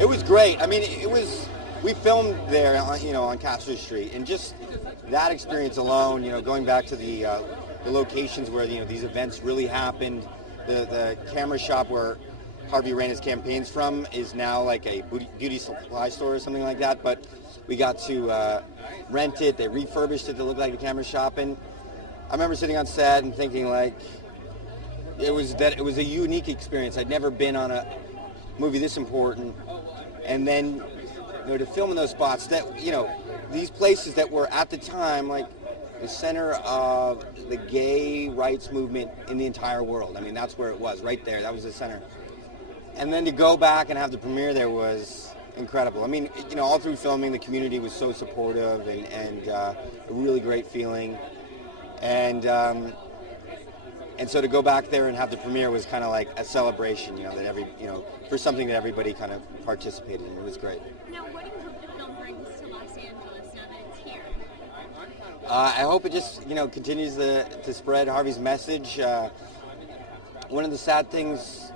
It was great. I mean, we filmed there, on Castro Street, and just that experience alone, going back to the locations where these events really happened. The camera shop where Harvey ran his campaigns from is now like a beauty supply store or something like that. But we got to rent it. They refurbished it to look like a camera shop, and I remember sitting on set and thinking it was a unique experience. I'd never been on a movie this important, and then to film in those spots that these places that were at the time like the center of the gay rights movement in the entire world. I mean, that's where it was, right there. That was the center. And then to go back and have the premiere there was incredible. I mean, all through filming, the community was so supportive and a really great feeling. And so to go back there and have the premiere was kind of like a celebration, for something that everybody kind of participated in. It was great. Now, what do you hope the film brings to Los Angeles now that it's here? I hope it just, continues to spread Harvey's message. One of the sad things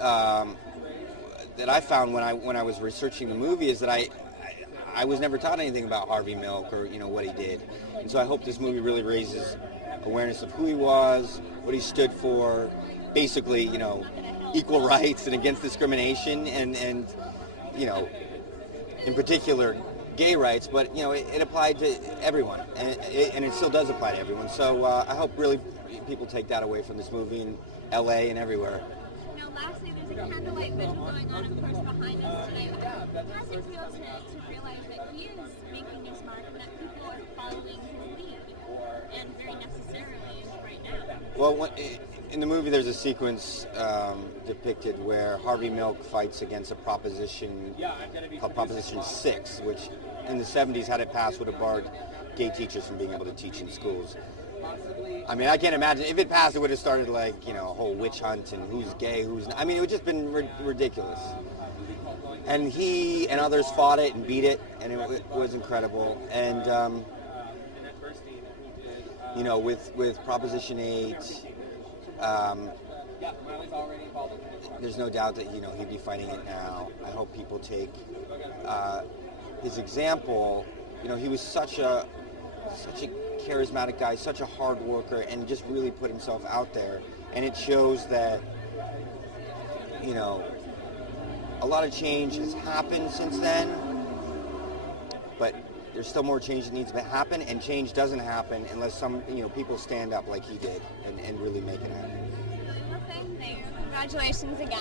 that I found when I was researching the movie is that I was never taught anything about Harvey Milk or what he did, and so I hope this movie really raises awareness of who he was, what he stood for, basically equal rights and against discrimination, and in particular gay rights, but it applied to everyone, and it still does apply to everyone. So I hope really people take that away from this movie in LA and everywhere. Now, lastly, there's a candlelight vigil going on, of course, behind us today. How does it feel to realize that he is making these marks and that people are following his lead, and very necessarily right now? Well, in the movie, there's a sequence depicted where Harvey Milk fights against a proposition called Proposition 6, which in the 70s, had it passed, would have barred gay teachers from being able to teach in schools. I mean, I can't imagine. If it passed, it would have started like, a whole witch hunt and who's gay, who's not. I mean, it would have just been ridiculous. And he and others fought it and beat it, and it was incredible. And, with Proposition 8, there's no doubt that, he'd be fighting it now. I hope people take his example. He was such a charismatic guy, such a hard worker, and just really put himself out there. And it shows that, a lot of change has happened since then, but there's still more change that needs to happen, and change doesn't happen unless some, people stand up like he did and really make it happen. Well, thank you. Congratulations again.